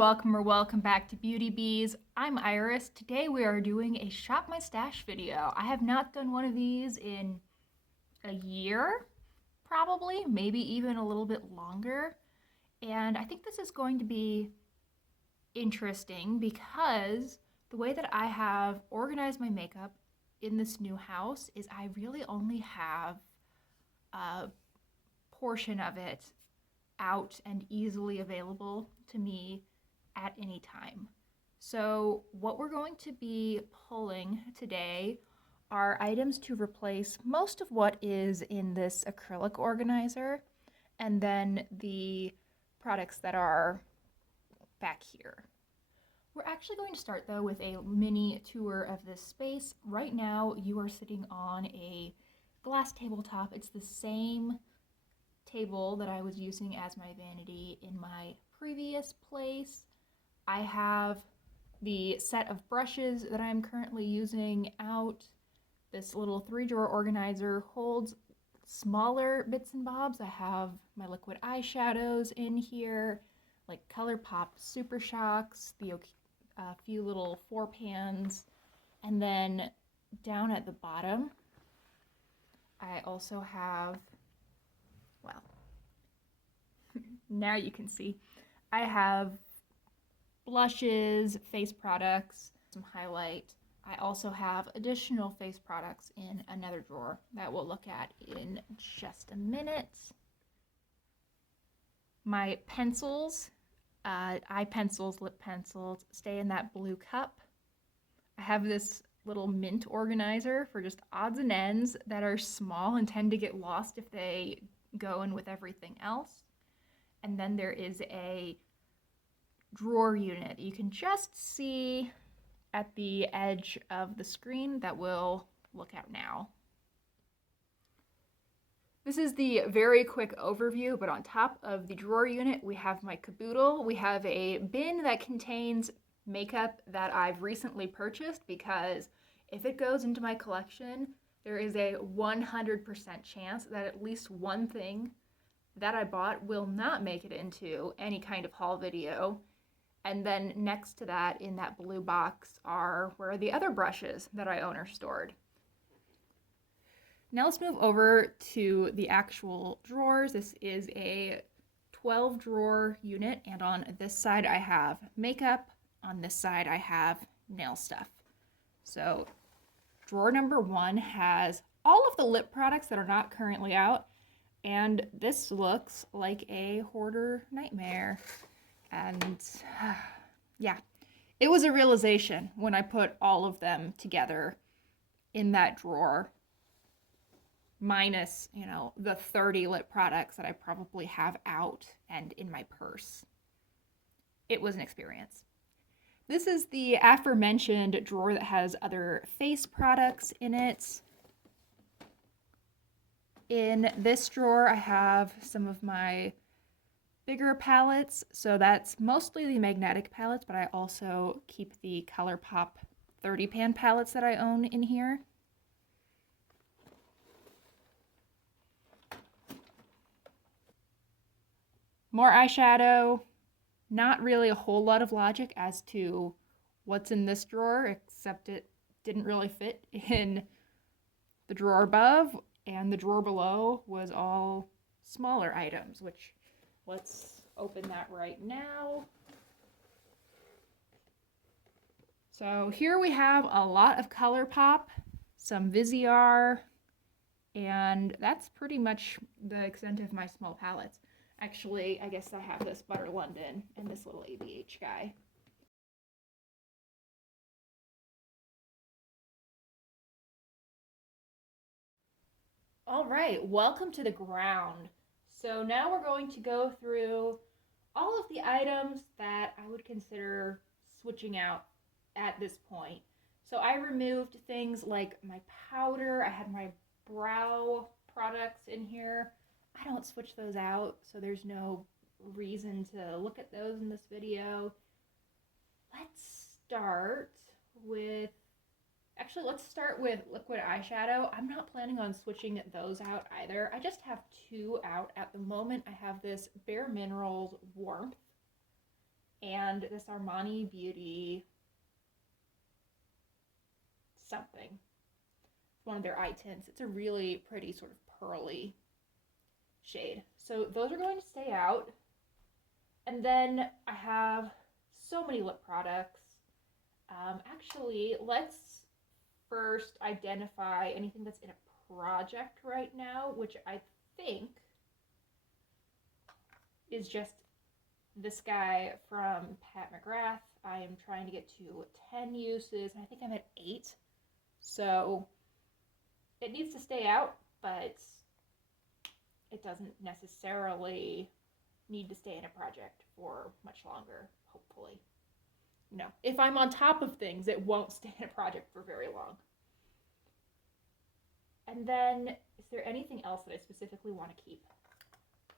welcome or welcome back to Beauty Bees. I'm Iris. Today we are doing a Shop My Stash video. I have not done one of these in a year, probably, maybe even a little bit longer. And I think this is going to be interesting because the way that I have organized my makeup in this new house is I really only have a portion of it out and easily available to me at any time. So what we're going to be pulling today are items to replace most of what is in this acrylic organizer, and then the products that are back here. We're actually going to start though with a mini tour of this space. Right now you are sitting on a glass tabletop. It's the same table that I was using as my vanity in my previous place. I have the set of brushes that I'm currently using out. This little 3-drawer organizer holds smaller bits and bobs. I have my liquid eyeshadows in here, like ColourPop Super Shocks, the few little 4 pans, and then down at the bottom I also have, well, now you can see, I have blushes, face products, some highlight. I also have additional face products in another drawer that we'll look at in just a minute. My pencils, eye pencils, lip pencils, stay in that blue cup. I have this little mint organizer for just odds and ends that are small and tend to get lost if they go in with everything else. And then there is a drawer unit you can just see at the edge of the screen that we'll look at now. This is the very quick overview, but on top of the drawer unit we have my caboodle. We have a bin that contains makeup that I've recently purchased because if it goes into my collection, there is a 100% chance that at least one thing that I bought will not make it into any kind of haul video. And then next to that, in that blue box, are where the other brushes that I own are stored. Now let's move over to the actual drawers. This is a 12-drawer unit, and on this side I have makeup, on this side I have nail stuff. So drawer number 1 has all of the lip products that are not currently out, and this looks like a hoarder nightmare. And yeah, it was a realization when I put all of them together in that drawer, minus, the 30 lip products that I probably have out and in my purse. It was an experience. This is the aforementioned drawer that has other face products in it. In this drawer, I have some of my bigger palettes, so that's mostly the magnetic palettes, but I also keep the ColourPop 30 pan palettes that I own in here. More eyeshadow. Not really a whole lot of logic as to what's in this drawer, except it didn't really fit in the drawer above, and the drawer below was all smaller items, which let's open that right now. So here we have a lot of ColourPop, some Visear, and that's pretty much the extent of my small palettes. Actually, I guess I have this Butter London and this little ABH guy. All right, welcome to the ground. So now we're going to go through all of the items that I would consider switching out at this point. So I removed things like my powder. I had my brow products in here. I don't switch those out, so there's no reason to look at those in this video. Let's start with liquid eyeshadow. I'm not planning on switching those out either. I just have 2 out at the moment. I have this Bare Minerals Warmth and this Armani Beauty something. It's one of their eye tints. It's a really pretty sort of pearly shade. So those are going to stay out. And then I have so many lip products. Actually, let's first identify anything that's in a project right now, which I think is just this guy from Pat McGrath. I am trying to get to 10 uses, and I think I'm at 8. So it needs to stay out, but it doesn't necessarily need to stay in a project for much longer, hopefully. No, if I'm on top of things, it won't stay in a project for very long. And then, is there anything else that I specifically want to keep?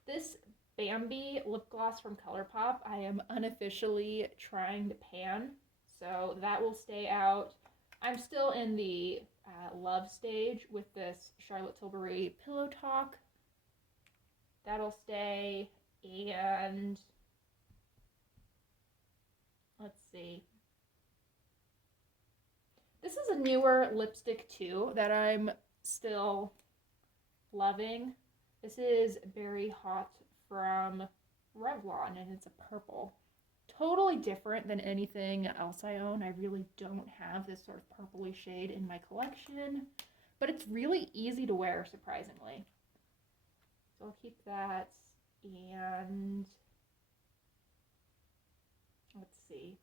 This Bambi lip gloss from ColourPop, I am unofficially trying to pan, so that will stay out. I'm still in the love stage with this Charlotte Tilbury Pillow Talk. That'll stay, and let's see. This is a newer lipstick too that I'm still loving. This is Berry Hot from Revlon, and it's a purple. Totally different than anything else I own. I really don't have this sort of purpley shade in my collection, but it's really easy to wear, surprisingly. So I'll keep that, and let's see.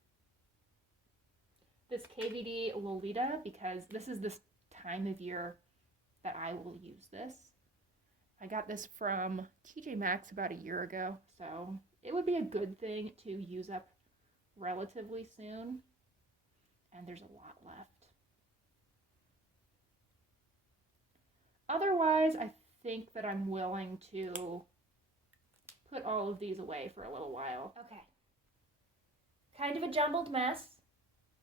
This KVD Lolita, because this is this time of year that I will use this. I got this from TJ Maxx about a year ago, so it would be a good thing to use up relatively soon, and there's a lot left. Otherwise, I think that I'm willing to put all of these away for a little while. Okay. Kind of a jumbled mess,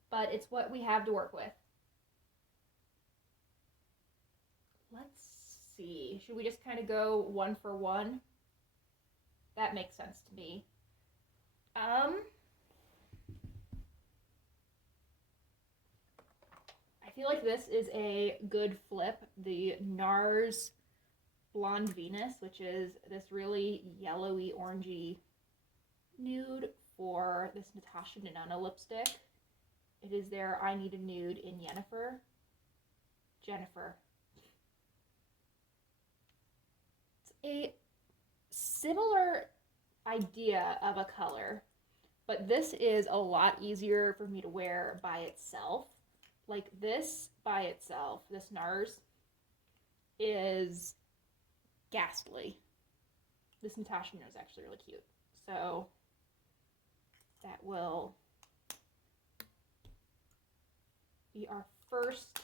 but it's what we have to work with. Let's see. Should we just kind of go one for one? That makes sense to me. I feel like this is a good flip. The NARS Blonde Venus, which is this really yellowy, orangey nude for this Natasha Denona lipstick. It is their I Need a Nude in Jennifer. It's a similar idea of a color, but this is a lot easier for me to wear by itself. Like this by itself, this NARS, is ghastly. This Natasha Denona is actually really cute. So that will be our first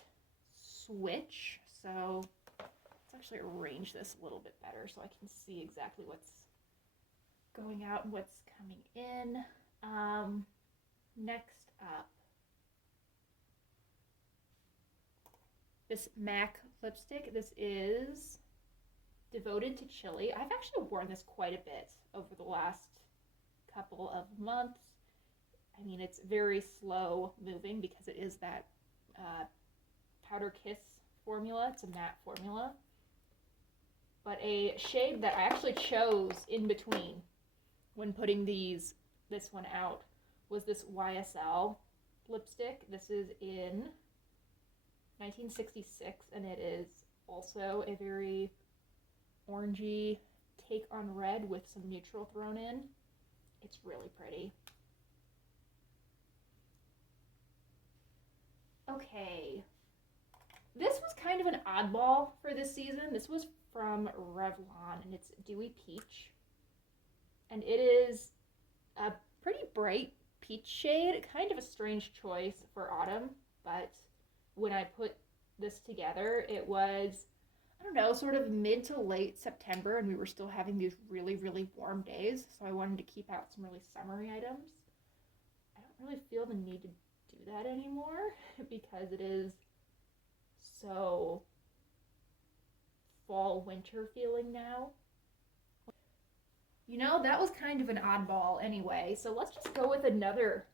switch. So let's actually arrange this a little bit better so I can see exactly what's going out and what's coming in. Next up, this MAC lipstick. This is Devoted to Chili. I've actually worn this quite a bit over the last couple of months. I mean, it's very slow moving because it is that Powder Kiss formula. It's a matte formula. But a shade that I actually chose in between when putting this one out was this YSL lipstick. This is in 1966, and it is also a very orangey take on red with some neutral thrown in. It's really pretty. Okay. This was kind of an oddball for this season. This was from Revlon, and it's Dewy Peach. And it is a pretty bright peach shade, kind of a strange choice for autumn, but when I put this together, it was, I don't know, sort of mid to late September, and we were still having these really, really warm days, so I wanted to keep out some really summery items. I don't really feel the need to do that anymore because it is so fall winter feeling now. You know, that was kind of an oddball anyway, so let's just go with another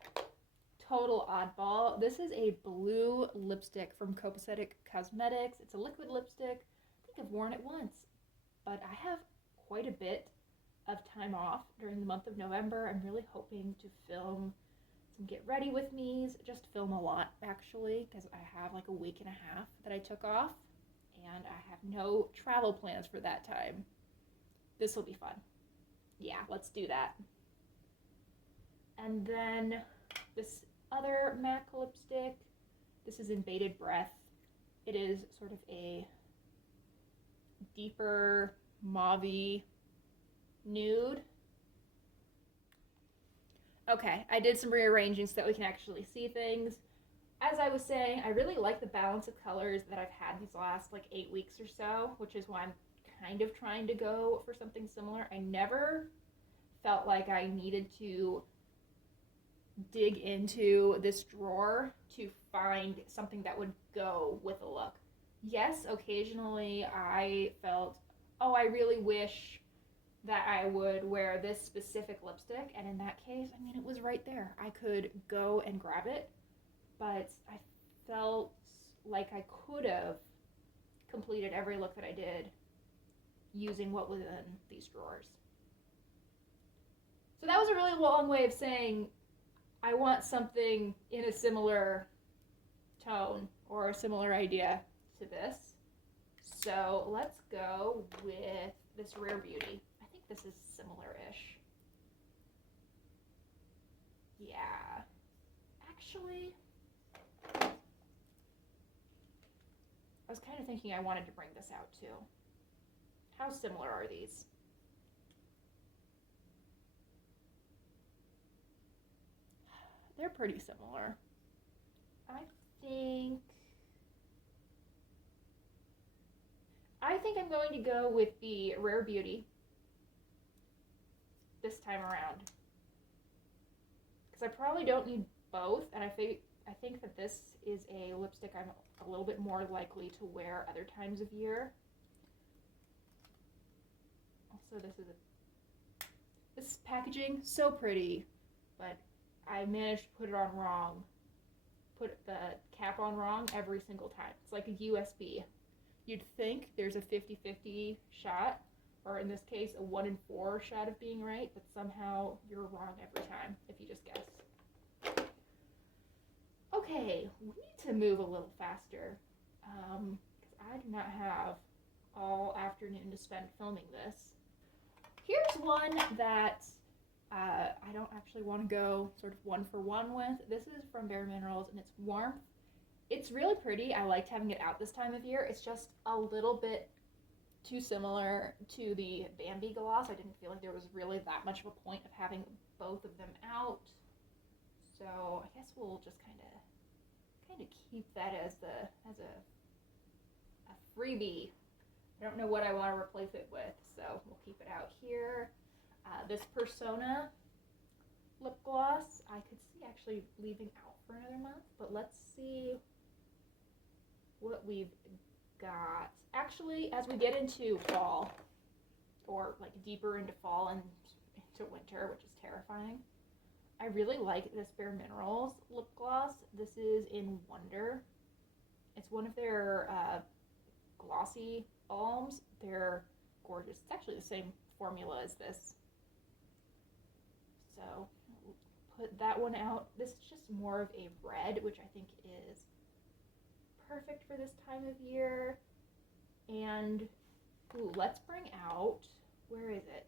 total oddball. This is a blue lipstick from Copacetic Cosmetics. It's a liquid lipstick. I think I've worn it once, but I have quite a bit of time off during the month of November. I'm really hoping to film some get ready with me's, just film a lot actually, because I have like a week and a half that I took off, and I have no travel plans for that time. This will be fun. Yeah, let's do that. And then this other MAC lipstick, this is in Bated Breath. It is sort of a deeper mauve-y nude. Okay, I did some rearranging so that we can actually see things. As I was saying, I really like the balance of colors that I've had these last like 8 weeks or so, which is why I'm kind of trying to go for something similar. I never felt like I needed to dig into this drawer to find something that would go with a look. Yes, occasionally I felt, oh, I really wish that I would wear this specific lipstick, and in that case, I mean, it was right there. I could go and grab it, but I felt like I could have completed every look that I did using what was in these drawers. So that was a really long way of saying I want something in a similar tone or a similar idea to this. So let's go with this Rare Beauty. I think this is similar-ish. Yeah. Actually, I was kind of thinking I wanted to bring this out too. How similar are these? They're pretty similar. I think I'm going to go with the Rare Beauty this time around, because I probably don't need both, and I think that this is a lipstick I'm a little bit more likely to wear other times of year. Also, this packaging, so pretty, but I managed to put it on wrong. Put the cap on wrong every single time. It's like a USB. You'd think there's a 50-50 shot, or in this case, a 1 in 4 shot of being right, but somehow you're wrong every time if you just guess. Okay, we need to move a little faster, because I do not have all afternoon to spend filming this. Here's one that I don't actually want to go sort of one for one with. This is from Bare Minerals, and it's Warmth. It's really pretty. I liked having it out this time of year. It's just a little bit too similar to the Bambi gloss. I didn't feel like there was really that much of a point of having both of them out. So I guess we'll just kind of keep that as a freebie. I don't know what I want to replace it with, so we'll keep it out here. This Persona lip gloss, I could see actually leaving out for another month, but let's see what we've got. Actually, as we get into fall, or like deeper into fall and into winter, which is terrifying, I really like this Bare Minerals lip gloss. This is in Wonder. It's one of their glossy balms. They're gorgeous. It's actually the same formula as this. So put that one out. This is just more of a red, which I think is perfect for this time of year. And ooh, let's bring out, where is it?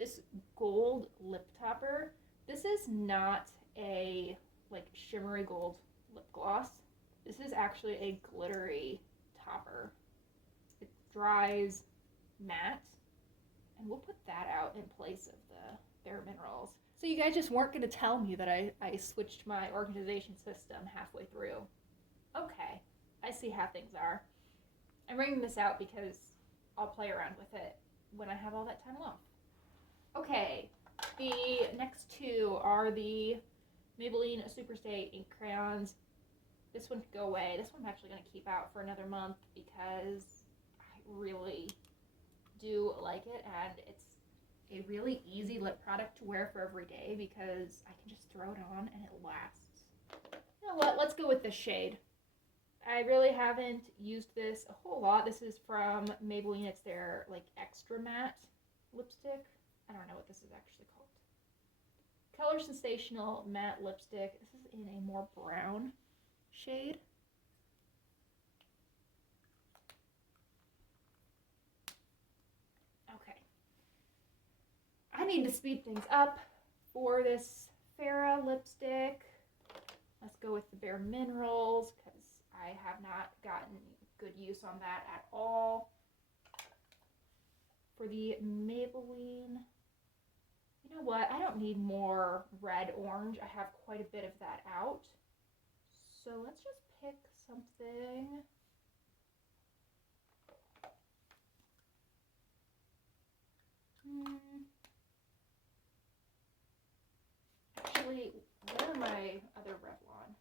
This gold lip topper. This is not a like shimmery gold lip gloss. This is actually a glittery topper. It dries matte, and we'll put that out in place of the Bare Minerals. So you guys just weren't going to tell me that I switched my organization system halfway through. Okay, I see how things are. I'm bringing this out because I'll play around with it when I have all that time off. Okay, the next two are the Maybelline Superstay ink crayons. This one could go away. This one I'm actually going to keep out for another month because I really do like it, and it's a really easy lip product to wear for every day because I can just throw it on and it lasts. You know what? Let's go with this shade. I really haven't used this a whole lot. This is from Maybelline. It's their like extra matte lipstick. I don't know what this is actually called. Color Sensational Matte Lipstick. This is in a more brown shade. Okay. I need to speed things up for this Farrah lipstick. Let's go with the Bare Minerals because I have not gotten good use on that at all. For the Maybelline, you know what? I don't need more red orange. I have quite a bit of that out. So let's just pick something. Actually, where are my other Revlon?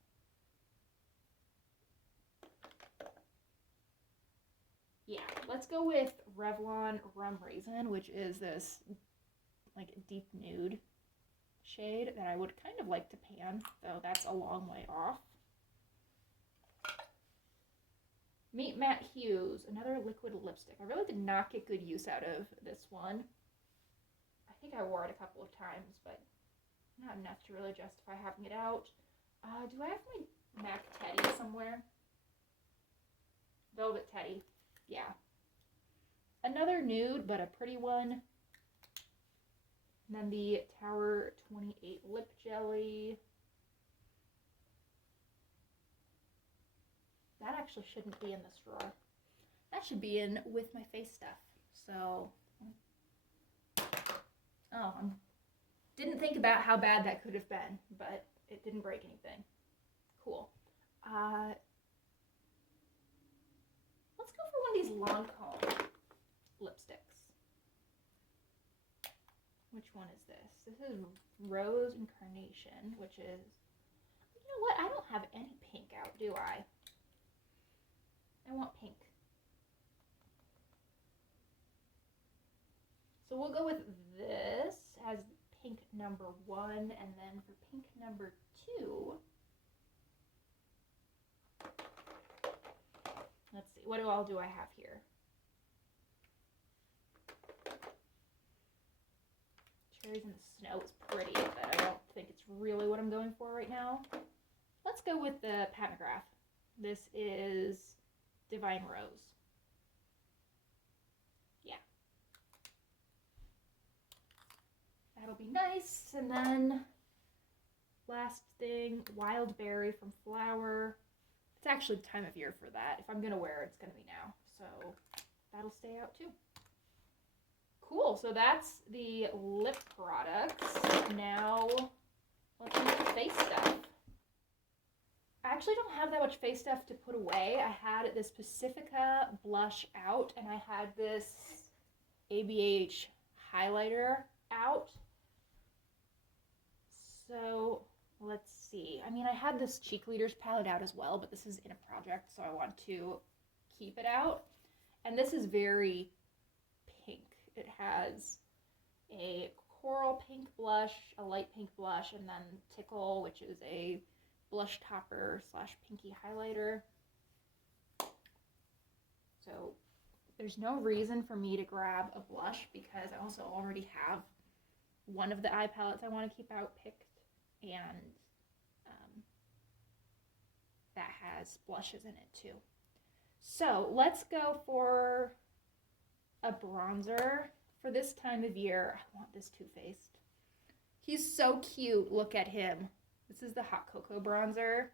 Yeah, let's go with Revlon Rum Raisin, which is this like deep nude shade that I would kind of like to pan, though that's a long way off. Meet Matte Hues, another liquid lipstick. I really did not get good use out of this one. I think I wore it a couple of times, but not enough to really justify having it out. Do I have my MAC Teddy somewhere? Velvet Teddy. Yeah. Another nude, but a pretty one. And then the Tower 28 Lip Jelly. That actually shouldn't be in this drawer. That should be in with my face stuff. So, oh, didn't think about how bad that could have been, but it didn't break anything. Cool. Let's go for one of these Lancome lipsticks. Which one is this? This is Rose and Carnation, which is, you know what? I don't have any pink out, do I? I want pink. So we'll go with this as pink number 1, and then for pink number 2, let's see, what all do I have here? Cherries in the Snow is pretty, but I don't think it's really what I'm going for right now. Let's go with the Pantograph. This is Divine Rose. Yeah. That'll be nice. And then last thing, Wild Berry from Flower. It's actually the time of year for that. If I'm going to wear it, it's going to be now. So that'll stay out too. Cool. So that's the lip products. Now let's do the face stuff. I actually don't have that much face stuff to put away. I had this Pacifica blush out, and I had this ABH highlighter out. So let's see. I mean, I had this Cheek Leaders palette out as well, but this is in a project, so I want to keep it out. And this is very pink. It has a coral pink blush, a light pink blush, and then Tickle, which is a blush topper slash pinky highlighter. So there's no reason for me to grab a blush because I also already have one of the eye palettes I want to keep out picked, and that has blushes in it too. So let's go for a bronzer. For this time of year, I want this Too Faced. He's so cute. Look at him. This is the Hot Cocoa bronzer.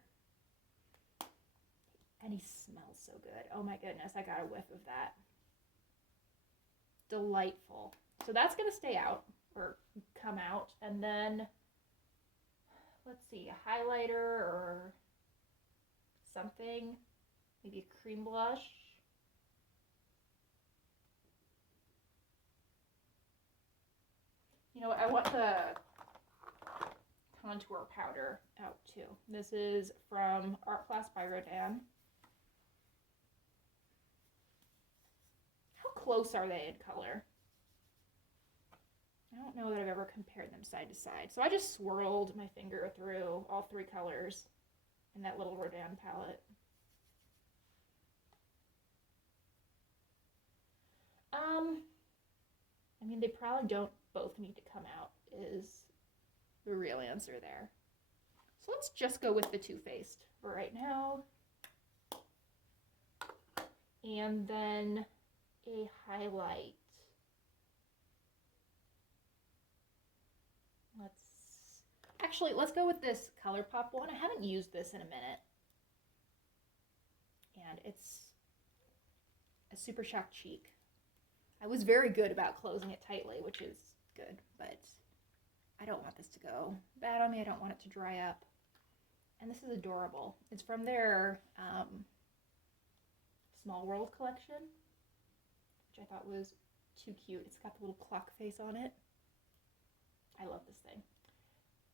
And he smells so good. Oh my goodness, I got a whiff of that. Delightful. So that's going to stay out, or come out. And then, let's see, a highlighter or something. Maybe a cream blush. You know what, I want the contour powder out too. This is from Art Class by Rodin. How close are they in color? don't know that I've ever compared them side to side. So I just swirled my finger through all three colors in that little Rodin palette. I mean, they probably don't both need to come out is the real answer there. So let's just go with the Too Faced for right now. And then a highlight. Let's go with this ColourPop one. I haven't used this in a minute. And it's a Super Shock Cheek. I was very good about closing it tightly, which is good, but I don't want this to go bad on me. I don't want it to dry up. And this is adorable. It's from their Small World collection, which I thought was too cute. It's got the little clock face on it. I love this thing.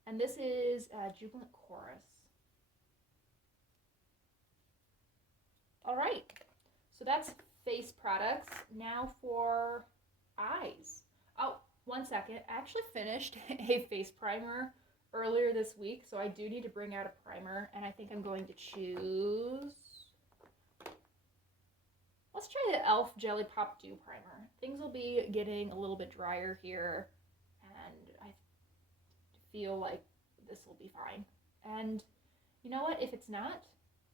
And this is Jubilant Chorus. All right, so that's face products. Now for eyes. Oh, 1 second. I actually finished a face primer earlier this week, so I do need to bring out a primer, and I think I'm going to choose... Let's try the e.l.f. Jelly Pop Dew Primer. Things will be getting a little bit drier here, and I feel like this will be fine. And you know what? If it's not,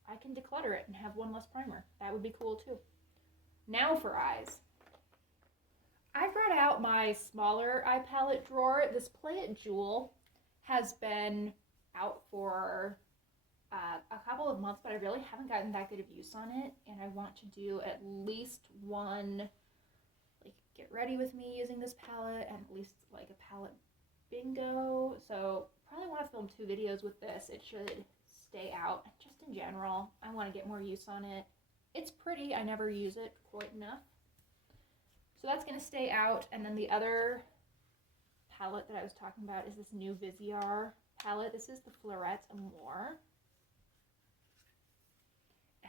I can declutter it and have one less primer. That would be cool too. Now for eyes. I brought out my smaller eye palette drawer. This Play It Jewel has been out for a couple of months, but I really haven't gotten that good of use on it, and I want to do at least one, like, get ready with me using this palette, and at least like a palette bingo. So probably want to film 2 videos with this. It should stay out. Just in general, I want to get more use on it. It's pretty. I never use it quite enough. So that's going to stay out. And then the other palette that I was talking about is this new Viseart palette. This is the Fleurette Amour.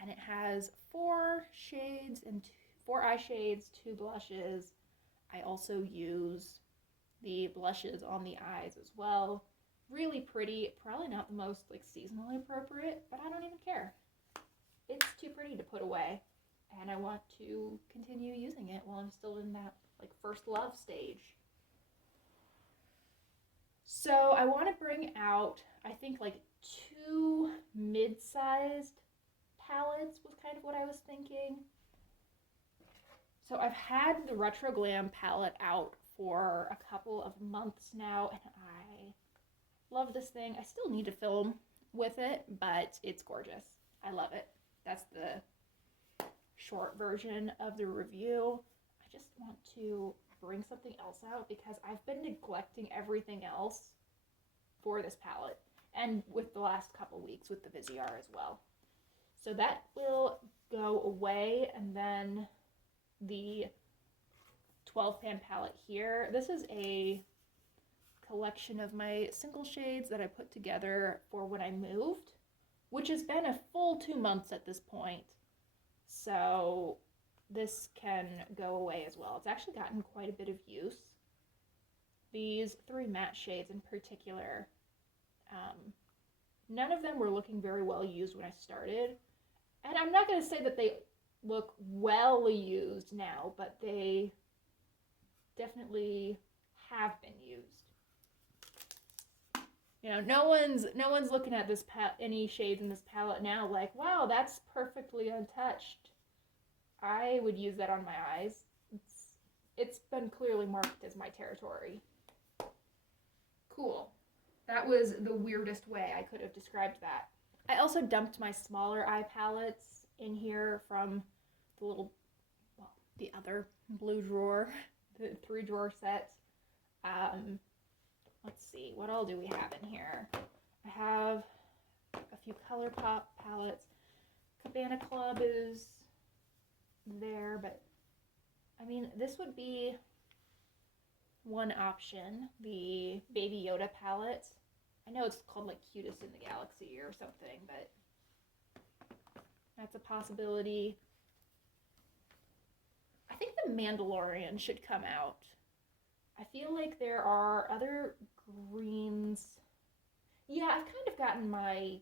And it has 4 shades and 4 eye shades, 2 blushes. I also use the blushes on the eyes as well. Really pretty. Probably not the most like seasonally appropriate, but I don't even care. It's too pretty to put away, and I want to continue using it while I'm still in that like first love stage. So I want to bring out, I think, like 2 mid-sized palettes was kind of what I was thinking. So I've had the Retro Glam palette out for a couple of months now, and I love this thing. I still need to film with it, but it's gorgeous. I love it. That's the short version of the review. I just want to bring something else out because I've been neglecting everything else for this palette, and with the last couple weeks with the Viseart as well. So that will go away, and then the 12 pan palette here. This is a collection of my single shades that I put together for when I moved, which has been a full 2 months at this point. So this can go away as well. It's actually gotten quite a bit of use. These 3 matte shades in particular, none of them were looking very well used when I started. And I'm not going to say that they look well used now, but they definitely have been used. You know, no one's looking at this any shades in this palette now like, wow, that's perfectly untouched. I would use that on my eyes. It's been clearly marked as my territory. Cool. That was the weirdest way I could have described that. I also dumped my smaller eye palettes in here from the little, well, the other blue drawer, the 3-drawer set. Let's see, what all do we have in here? I have a few ColourPop palettes. Cabana Club is there, but I mean, this would be one option, the Baby Yoda palette. I know it's called like Cutest in the Galaxy or something, but that's a possibility. I think the Mandalorian should come out. I feel like there are other greens. Yeah, I've kind of gotten my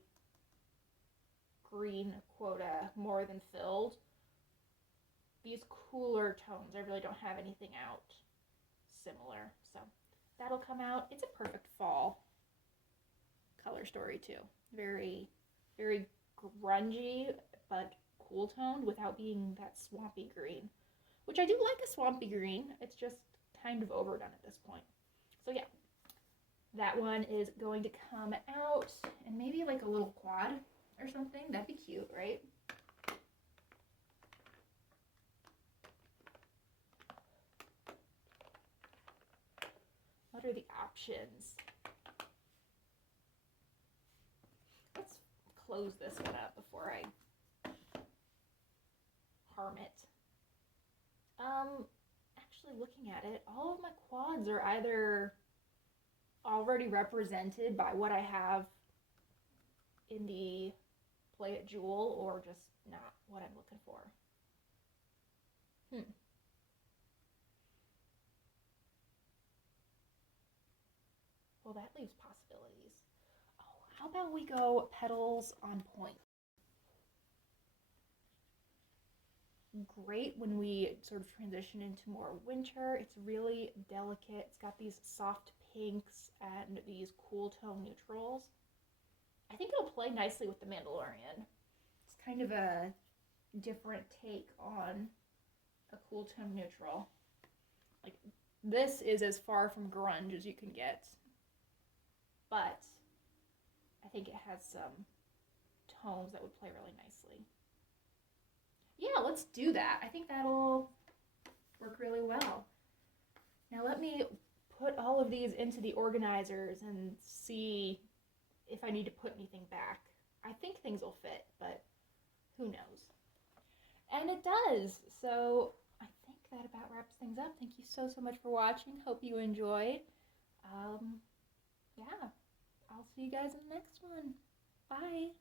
green quota more than filled. These cooler tones, I really don't have anything out similar. So that'll come out. It's a perfect fall color story too. Very, very grungy, but cool toned without being that swampy green, which I do like a swampy green. It's just kind of overdone at this point. So yeah, that one is going to come out, and maybe like a little quad or something. That'd be cute, right? What are the options? Let's close this one up before I harm it. Actually looking at it, all of my quads are either already represented by what I have in the Play It Jewel or just not what I'm looking for. Well, that leaves possibilities. Oh, how about we go petals on point? Great when we sort of transition into more winter. It's really delicate. It's got these soft pinks and these cool tone neutrals. I think it'll play nicely with the Mandalorian. It's kind of a different take on a cool tone neutral. Like, this is as far from grunge as you can get, but I think it has some tones that would play really nicely. Yeah, let's do that. I think that'll work really well. Now let me put all of these into the organizers and see if I need to put anything back. I think things will fit, but who knows? And it does. So I think that about wraps things up. Thank you so much for watching. Hope you enjoyed. Yeah, I'll see you guys in the next one. Bye.